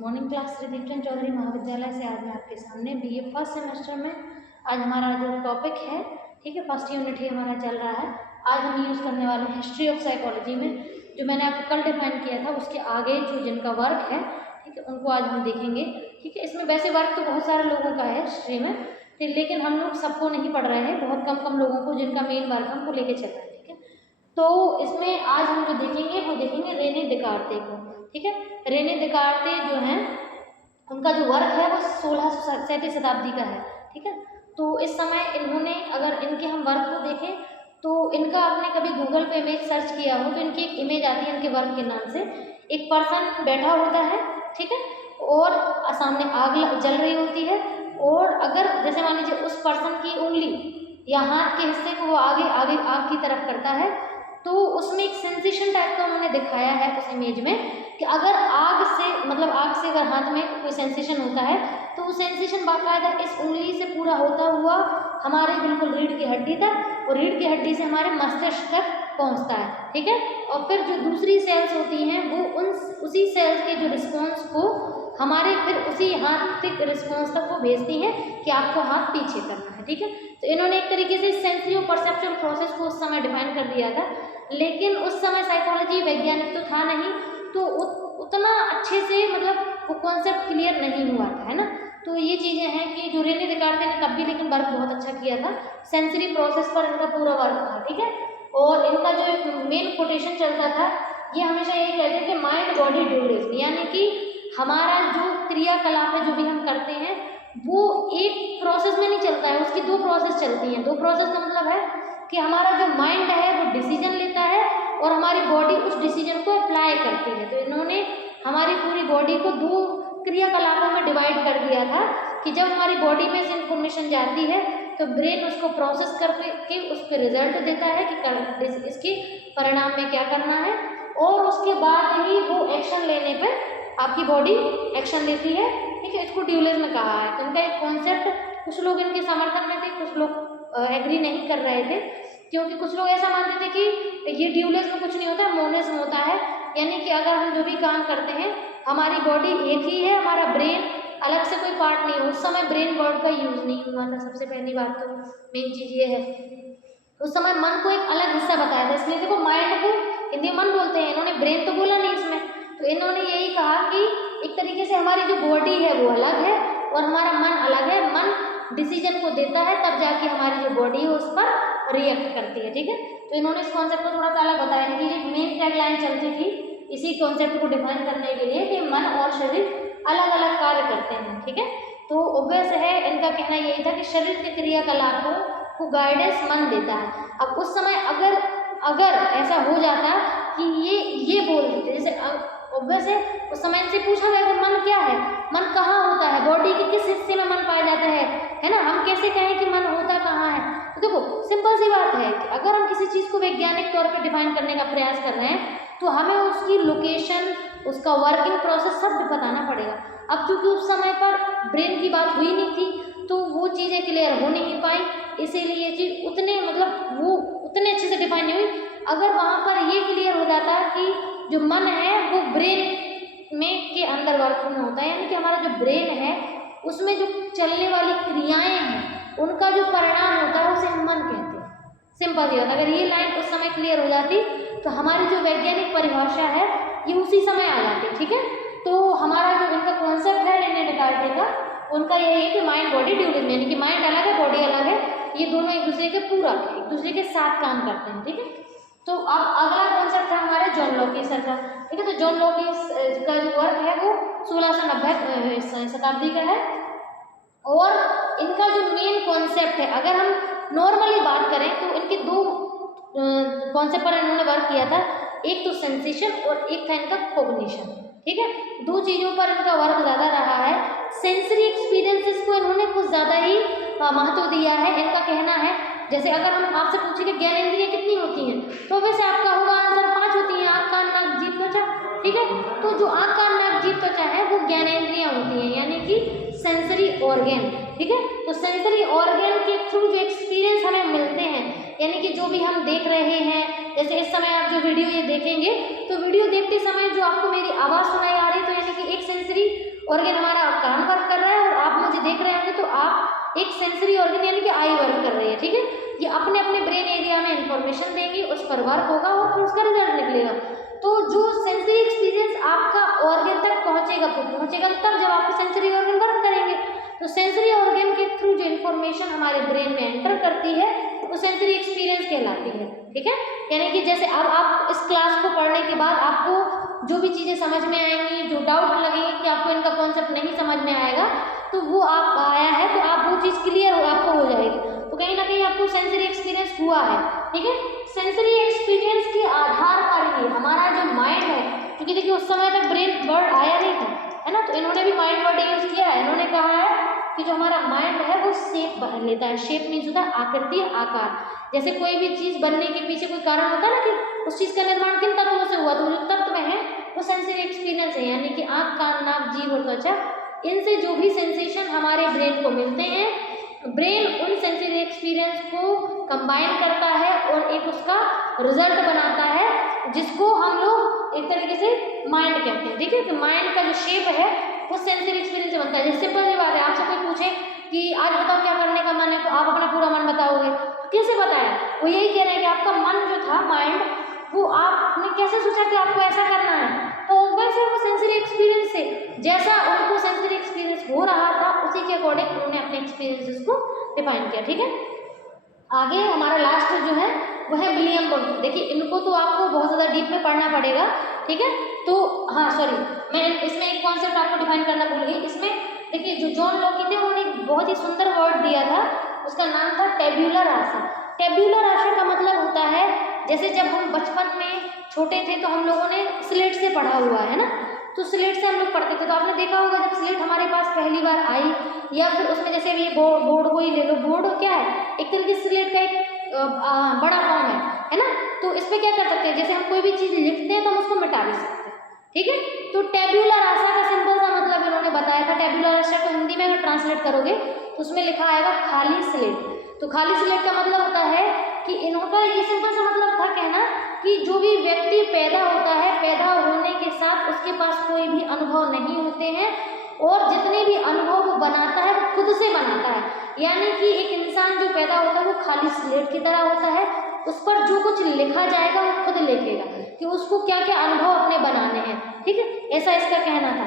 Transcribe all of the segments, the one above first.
Morning class Shri Deepchand Chaudhary महाविद्यालय से आज मैं आपके सामने बीए फर्स्ट सेमेस्टर में आज हमारा जो टॉपिक है, ठीक है, फर्स्ट यूनिट ही हमारा चल रहा है। आज हम यूज़ करने वाले हैं हिस्ट्री ऑफ साइकोलॉजी में, जो मैंने आपको कल डिफाइन किया था उसके आगे जो जिनका वर्क है, ठीक है, उनको आज हम देखेंगे। ठीक है, इसमें वैसे वर्क तो बहुत सारे लोगों का है हिस्ट्री में, ठीक, लेकिन हम लोग सबको नहीं पढ़ रहे हैं, बहुत कम लोगों को जिनका मेन वर्क हमको लेके चल रहा है। ठीक है, तो इसमें आज हम जो देखेंगे वो देखेंगे रेने देकार्ते को। ठीक है, रेने देकार्ते जो हैं उनका जो वर्क है वो 1637 शताब्दी का है। ठीक है, तो इस समय इन्होंने, अगर इनके हम वर्क को देखें तो इनका आपने कभी गूगल पे इमेज सर्च किया हो तो इनकी एक इमेज आती है इनके वर्क के नाम से। एक पर्सन बैठा होता है, ठीक है, और सामने आग जल रही होती है, और अगर जैसे मान लीजिए उस पर्सन की उंगली या हाथ के हिस्से को वो आगे आगे आग की तरफ करता है, तो उसमें एक सेंसेशन टाइप का उन्होंने दिखाया है उस इमेज में कि अगर आग से, मतलब आग से अगर हाथ में कोई सेंसेशन होता है तो वो सेंसेशन बाकायदा इस उंगली से पूरा होता हुआ हमारे बिल्कुल रीढ़ की हड्डी तक, और रीढ़ की हड्डी से हमारे मस्तिष्क तक पहुंचता है। ठीक है, और फिर जो दूसरी सेल्स होती हैं वो उसी सेल्स के जो रिस्पॉन्स को हमारे फिर उसी हार्टिक रिस्पॉन्स तक वो भेजती हैं कि आपको हाथ पीछे करना है। ठीक है, तो इन्होंने एक तरीके से सेंसरी और परसेप्चुअल प्रोसेस को उस समय डिफाइन कर दिया था, लेकिन उस समय साइकोलॉजी वैज्ञानिक तो था नहीं, तो उतना अच्छे से मतलब वो कॉन्सेप्ट क्लियर नहीं हुआ था, है ना। तो ये चीज़ें हैं कि जो रेने देकार्ते ने तब भी लेकिन वर्क बहुत अच्छा किया था, सेंसरी प्रोसेस पर इनका पूरा वर्क था। ठीक है, और इनका जो एक मेन कोटेशन चलता था, ये हमेशा यही कहते थे कि माइंड बॉडी ड्यूरेशन, यानी कि हमारा जो क्रियाकलाप है, जो भी हम करते हैं, वो एक प्रोसेस में नहीं चलता है, उसकी दो प्रोसेस चलती हैं। दो प्रोसेस का मतलब है कि हमारा जो माइंड है वो डिसीजन लेता है और हमारी बॉडी उस डिसीजन को अप्लाई करती है। तो इन्होंने हमारी पूरी बॉडी को दो क्रियाकलापों में डिवाइड कर दिया था कि जब हमारी बॉडी में से इंफॉर्मेशन जाती है तो ब्रेन उसको प्रोसेस करके उस पर रिजल्ट देता है कि इसके परिणाम में क्या करना है, और उसके बाद ही वो एक्शन लेने पर आपकी बॉडी एक्शन लेती है। ठीक है, इसको ड्यूलेज में कहा है। तो इनका एक कॉन्सेप्ट, कुछ लोग इनके समर्थन में थे, कुछ लोग एग्री नहीं कर रहे थे, क्योंकि कुछ लोग ऐसा मानते थे कि ये ड्यूलेज में कुछ नहीं होता, मोनेज में होता है, यानी कि अगर हम जो भी काम करते हैं, हमारी बॉडी एक ही है, हमारा ब्रेन अलग से कोई पार्ट नहीं हो। उस समय ब्रेन वर्ड का यूज नहीं हुआ था, सबसे पहली बात तो मेन चीज़ ये है। उस समय मन को एक अलग हिस्सा बताया था, इसलिए देखो माइंड को हिंदी मन बोलते हैं, इन्होंने ब्रेन तो बोला नहीं इसमें। तो इन्होंने यही कहा कि एक तरीके से हमारी जो बॉडी है वो अलग है और हमारा मन अलग है। मन डिसीजन को देता है, तब जाके हमारी जो बॉडी है उस पर रिएक्ट करती है। ठीक है, तो इन्होंने इस कॉन्सेप्ट को थोड़ा सा अलग बताया। इनकी एक मेन टैगलाइन चलती थी इसी कॉन्सेप्ट को डिफाइन करने के लिए कि मन और शरीर अलग अलग कार्य करते हैं। ठीक है, तो ऑब्वियस है, इनका कहना यही था कि शरीर के क्रियाकलापों को गाइडेंस मन देता है। अब उस समय अगर ऐसा हो जाता कि ये बोल देते, जैसे ऑब्वियस है उस समय इनसे पूछा गया कि मन क्या है, मन कहाँ होता है, बॉडी के किस हिस्से में मन पाया जाता है ना, हम कैसे कहें कि मन होता कहाँ है। तो देखो सिंपल सी बात है कि अगर हम किसी चीज़ को वैज्ञानिक तौर पे डिफाइन करने का प्रयास कर रहे हैं तो हमें उसकी लोकेशन, उसका वर्किंग प्रोसेस सब बताना पड़ेगा। अब चूंकि उस समय पर ब्रेन की बात हुई नहीं थी तो वो चीज़ें क्लियर हो नहीं पाई, इसीलिए ये चीज़ उतने अच्छे से डिफाइन नहीं हुई। अगर वहाँ पर ये क्लियर हो जाता कि जो मन है वो ब्रेन में के अंदर वर्किंग होता है, यानी कि हमारा जो ब्रेन है उसमें जो चलने वाली क्रियाएं हैं उनका जो परिणाम होता है उसे हम मन कहते हैं। सिंपल सी बात, अगर ये लाइन उस समय क्लियर हो जाती तो हमारी जो वैज्ञानिक परिभाषा है ये उसी समय आ जाती। ठीक है, तो हमारा जो इनका कॉन्सेप्ट है रेने देकार्ते का, उनका यही है कि माइंड बॉडी ड्यूरेशन, यानी कि माइंड अलग है, बॉडी अलग है, ये दोनों एक दूसरे के पूरक, एक दूसरे के साथ काम करते हैं। ठीक है, तो अब अगला कॉन्सेप्ट है हमारे जॉन लॉकी सर का। ठीक है, तो जॉन लॉकी का जो वर्क है वो 1690 शताब्दी का है, और इनका जो मेन कॉन्सेप्ट है, अगर हम नॉर्मली बात करें तो इनके दो कॉन्सेप्ट पर इन्होंने वर्क किया था, एक तो सेंसेशन और एक था इनका कॉग्निशन। ठीक है, दो चीज़ों पर इनका वर्क ज़्यादा रहा है। सेंसरी एक्सपीरियंसेस को इन्होंने कुछ ज़्यादा ही महत्व दिया है। इनका कहना है, जैसे अगर हम आपसे पूछे कि ज्ञानेंद्रियाँ कितनी होती हैं, तो वैसे आपका होगा आंसर 5 होती हैं, आँख, कान, नाक, जीभ, त्वचा। ठीक है, तो जो आँख, कान, नाक, जीभ, त्वचा है वो ज्ञानेंद्रियाँ होती हैं, यानी कि सेंसरी ऑर्गेन। ठीक है, तो सेंसरी ऑर्गेन के थ्रू जो एक्सपीरियंस हमें मिलते हैं, यानी कि जो भी हम देख रहे हैं, जैसे इस समय आप जो वीडियो ये देखेंगे तो वीडियो देखते समय जो आपको मेरी आवाज़ सुनाई आ रही है, तो यानी कि एक सेंसरी ऑर्गन हमारा कान वर्क कर रहा है और आप मुझे देख रहे होंगे तो आप एक सेंसरी ऑर्गन यानी कि आई वर्क कर रही है, ठीक है। ये अपने अपने ब्रेन एरिया में इंफॉर्मेशन देंगी, उस पर वर्क होगा और फिर उसका रिजल्ट निकलेगा। तो जो सेंसरी एक्सपीरियंस आपका ऑर्गन तक पहुंचेगा तब जब आपके सेंसरी ऑर्गन वर्क करेंगे। तो सेंसरी ऑर्गन के थ्रू जो इन्फॉर्मेशन हमारे ब्रेन में एंटर करती है वो सेंसरी एक्सपीरियंस कहलाती है, ठीक है। यानी कि जैसे अब आप इस क्लास को पढ़ने के बाद आपको जो भी चीज़ें समझ में आएंगी, जो डाउट लगेंगे कि आपको इनका कॉन्सेप्ट नहीं समझ में आएगा, तो वो आप आया है तो आप वो चीज़ क्लियर आपको हो जाएगी। तो कहीं ना कहीं आपको सेंसरी एक्सपीरियंस हुआ है, ठीक है। सेंसरी एक्सपीरियंस के आधार पर ही हमारा जो माइंड है, क्योंकि देखिए उस समय तक ब्रेन वर्ड आया नहीं था, है ना, तो इन्होंने भी माइंड वर्ड यूज किया है। इन्होंने कहा है कि जो हमारा माइंड है वो शेप बदल लेता है। शेप मीन्स होता है आकृति, आकार। जैसे कोई भी चीज़ बनने के पीछे कोई कारण होता है ना, कि उस चीज़ का निर्माण किन तत्वों से हुआ, तो जो तत्व है वो सेंसरी एक्सपीरियंस है, यानी कि आँख, कान, नाक, जीभ और त्वचा, इनसे जो भी सेंसेशन हमारे ब्रेन को मिलते हैं, ब्रेन उन सेंसरी एक्सपीरियंस को कंबाइन करता है और एक उसका रिजल्ट बनाता है, जिसको हम लोग एक तरीके से माइंड कहते हैं, ठीक है। तो माइंड का जो शेप है वो सेंसरी एक्सपीरियंस से बनता है। जैसे सिंपल सी बात है, आपसे कोई पूछे कि आज बताओ क्या करने का मन है, तो आप अपना पूरा मन बताओगे, तो कैसे बताया? वो यही कह रहे हैं कि आपका मन जो था, माइंड, वो आपने कैसे सोचा कि आपको ऐसा करना है, तो वैसे वो सेंसरी एक्सपीरियंस से जैसा उनको सेंसरी एक्सपीरियंस हो रहा था उसी के अकॉर्डिंग उन्होंने अपने एक्सपीरियंसेस को डिफाइन किया, ठीक है। आगे हमारा लास्ट जो है वो है विलियम वुंट। देखिए इनको तो आपको बहुत ज़्यादा डीप में पढ़ना पड़ेगा, ठीक है। तो हाँ सॉरी, मैं इसमें एक कॉन्सेप्ट आपको डिफाइन करना भूल गई। इसमें देखिए जो जॉन लॉकी थे उन्होंने एक बहुत ही सुंदर वर्ड दिया था, उसका नाम था टेब्यूलर राशा। टेब्यूलर राशा का मतलब होता है, जैसे जब हम बचपन में छोटे थे तो हम लोगों ने स्लेट से पढ़ा हुआ है ना, तो स्लेट से हम लोग पढ़ते थे, तो आपने देखा होगा जब स्लेट हमारे पास पहली बार आई, या फिर उसमें जैसे ये बोर्ड को ही ले लो, बोर्ड क्या है, एक तरीके से स्लेट का एक बड़ा फॉर्म है ना। तो इस पर क्या कर सकते हैं, जैसे हम कोई भी चीज़ लिखते हैं तो हम उसको मिटा भी सकते हैं, ठीक है। तो टेब्यूलर राशा का सिंपल सा मतलब इन्होंने बताया था। टेब्यूलर राशा को हिंदी में अगर ट्रांसलेट करोगे तो उसमें लिखा आएगा खाली स्लेट। तो खाली स्लेट का मतलब होता है कि इनका ये सिंपल सा मतलब था कहना कि जो भी व्यक्ति पैदा होता है, पैदा होने के साथ उसके पास कोई भी अनुभव नहीं होते हैं, और जितने भी अनुभव वो बनाता है वो खुद से बनाता है। यानी कि एक इंसान जो पैदा होता है वो खाली स्लेट की तरह होता है, उस पर जो कुछ लिखा जाएगा वो खुद लिखेगा कि उसको क्या क्या अनुभव अपने बनाने हैं, ठीक है। ऐसा इसका कहना था।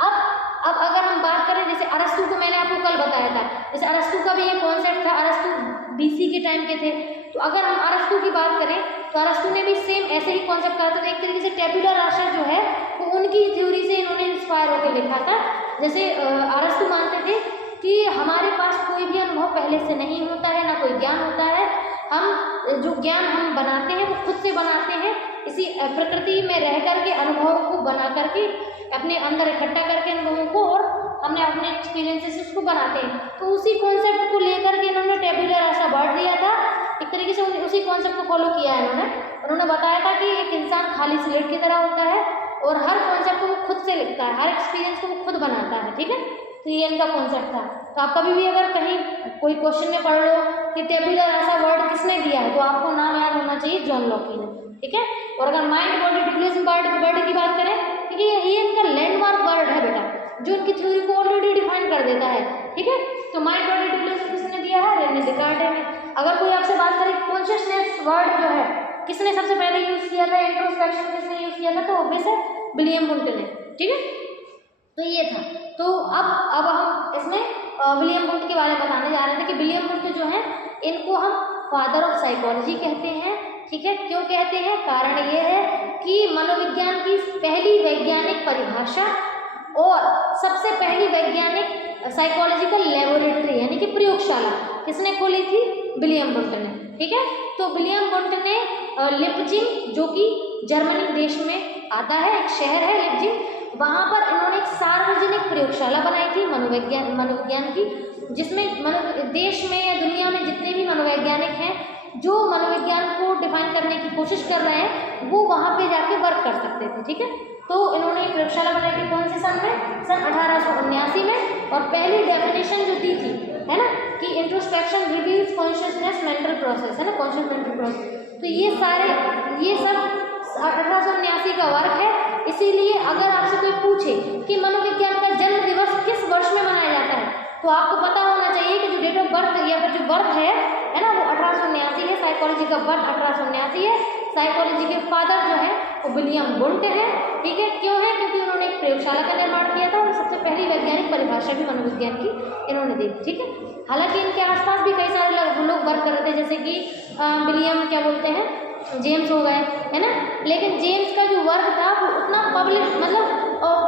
अब अगर हम बात करें, जैसे अरस्तु को मैंने आपको कल बताया था, जैसे अरस्तु का भी ये कॉन्सेप्ट था, अरस्तु BC के टाइम के थे। तो अगर हम अरस्तु की बात करें तो अरस्तु ने भी सेम ऐसे ही कॉन्सेप्ट कहा था। एक तरीके से टेब्यूलर राशा जो है वो उनकी थ्योरी से इन्होंने इंस्पायर होकर लिखा था। जैसे अरस्तु मानते थे कि हमारे पास कोई भी अनुभव पहले से नहीं होता है, ना कोई ज्ञान होता है, हम जो ज्ञान हम बनाते हैं वो खुद से बनाते हैं, इसी प्रकृति में रह करके अनुभवों को बना करके अपने अंदर इकट्ठा करके अनुभवों को, और हमने अपने एक्सपीरियंसेस उसको बनाते हैं। तो उसी कॉन्सेप्ट को लेकर के इन्होंने टेब्यूलर राशा बढ़ दिया था। एक तरीके से उसी कॉन्सेप्ट को फॉलो किया है उन्होंने बताया था कि एक इंसान खाली स्लेट की तरह होता है और हर कॉन्सेप्ट को वो खुद से लिखता है, हर एक्सपीरियंस को वो खुद बनाता है, ठीक है। तो ये इनका कॉन्सेप्ट था। तो आप कभी भी अगर कहीं कोई क्वेश्चन में पढ़ लो कि टेब्यूलर राशा वर्ड किसने दिया है, तो आपको नाम याद होना चाहिए, जॉन लॉकी ने, ठीक है। और अगर माइंड बॉडी रिलेशन वर्ड की बात करें, क्योंकि ये इनका लैंडमार्क वर्ड है बेटा, जो इनकी थ्योरी को ऑलरेडी डिफाइन कर देता है, ठीक है। तो माइंड बॉडी रिलेशन किसने दिया है, रेने डेकार्ट ने। अगर कोई आपसे बात करे कॉन्शियसनेस वर्ड जो है किसने सबसे पहले यूज किया था, इंट्रोस्पेक्शन किसने यूज किया था, तो ऑब्वियस है विलियम वुंट ने, ठीक है। तो ये था। तो अब हम इसमें विलियम वुंट के बारे में बताने जा रहे थे कि विलियम वुंट जो है इनको हम फादर ऑफ साइकोलॉजी कहते हैं, ठीक है। क्यों कहते हैं, कारण ये है कि मनोविज्ञान की पहली वैज्ञानिक परिभाषा और सबसे पहली वैज्ञानिक साइकोलॉजिकल लेबोरेटरी यानी कि प्रयोगशाला किसने खोली थी, विलियम वुंट ने, ठीक है। तो विलियम वुंट ने लिप्जिंग, जो कि जर्मनी देश में आता है, एक शहर है लिप्जिंग, वहाँ पर इन्होंने एक सार्वजनिक प्रयोगशाला बनाई थी मनोविज्ञान की, जिसमें देश में या दुनिया में जितने भी मनोवैज्ञानिक हैं जो मनोविज्ञान को डिफाइन करने की कोशिश कर रहे हैं वो वहाँ पे जाके वर्क कर सकते थे, ठीक है। तो इन्होंने प्रयोगशाला बनाई थी कौन से सन में, सन 1879 में। और पहली डेफिनेशन जो दी थी, है ना, कि introspection reveals consciousness mental process, है ना, कॉन्शियस मेंटल प्रोसेस। तो ये सब 1879 का वर्क है। इसीलिए अगर आपसे कोई पूछे कि मनोविज्ञान का जन्म तो आपको पता होना चाहिए कि जो डेट ऑफ बर्थ या फिर जो बर्थ है ना, वो 1879 है। साइकोलॉजी का बर्थ 1879 है। साइकोलॉजी के फादर जो है वो विलियम वुंट है। ठीक है, क्यों है? क्योंकि उन्होंने एक प्रयोगशाला का निर्माण किया था और सबसे पहली वैज्ञानिक परिभाषा भी मनोविज्ञान की इन्होंने दी। ठीक है, हालांकि इनके आसपास भी कई सारे लोग वर्क कर रहे थे, जैसे कि विलियम क्या बोलते हैं, जेम्स हो गए, है ना। लेकिन जेम्स का जो वर्क था वो उतना पब्लिक मतलब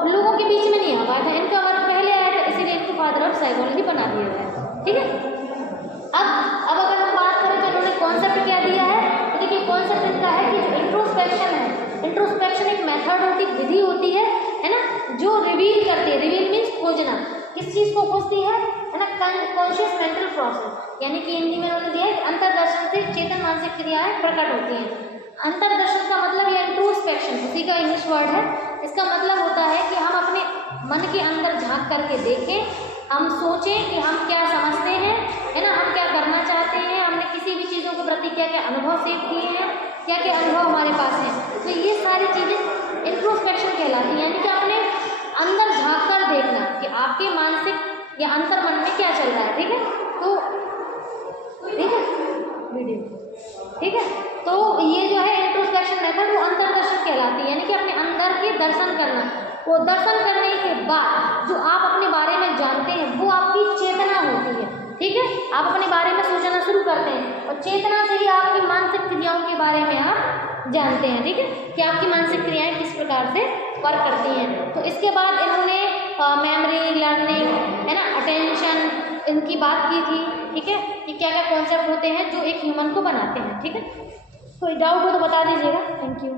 लोगों के बीच में नहीं आ पाया था। इनका वर्क पहले आया था, इसीलिए इनको फादर ऑफ साइकोलॉजी बना दिया गया। ठीक है, अब अगर हम बात करें तो इन्होंने कॉन्सेप्ट क्या दिया है, तो देखिए कॉन्सेप्ट इनका है कि जो इंट्रोस्पेक्शन है, इंट्रोस्पेक्शन एक मेथड होती, विधि होती है ना, जो रिवील करती है। रिवील मीन्स खोजना, किस चीज़ को खोजती है ना, कॉन्शियस मेंटल प्रोसेस, यानी कि हिंदी में उन्होंने दिया है कि अंतर्दर्शन से चेतन मानसिक क्रियाएं प्रकट होती हैं। अंतर्दर्शन का मतलब या इंट्रोस्पेक्शन उसी का इंग्लिश वर्ड है। इसका मतलब होता है कि हम अपने मन के अंदर झांक करके देखें, हम सोचें कि हम क्या समझते हैं, है ना, हम क्या करना चाहते हैं, हमने किसी भी चीज़ों के प्रति क्या क्या अनुभव सेव किए हैं, क्या क्या अनुभव हमारे पास हैं। तो ये सारी चीज़ें इंट्रोस्पेक्शन कहलाती हैं, यानी कि अपने अंदर झांक कर देखना कि आपके मानसिक या अंतर मन में क्या चल रहा है। ठीक है, तो ठीक है वीडियो, ठीक है, तो ये जो है इंट्रोस्पेक्शन मेथड वो अंतर्दर्शन कहलाती है, यानी कि अपने अंदर के दर्शन करना। वो दर्शन करने के बाद जो आप अपने बारे में जानते हैं वो आपकी चेतना होती है। ठीक है, आप अपने बारे में सोचना शुरू करते हैं और चेतना से ही आपकी मानसिक क्रियाओं के बारे में आप जानते हैं। ठीक है, कि आपकी मानसिक क्रियाएं किस प्रकार से वर्क करती हैं। तो इसके बाद इन्होंने मेमोरी, लर्निंग, है ना, अटेंशन, इनकी बात की थी। ठीक है, कि क्या क्या कॉन्सेप्ट होते हैं जो एक ह्यूमन को बनाते हैं। ठीक है, कोई डाउट हो तो बता दीजिएगा। Thank you.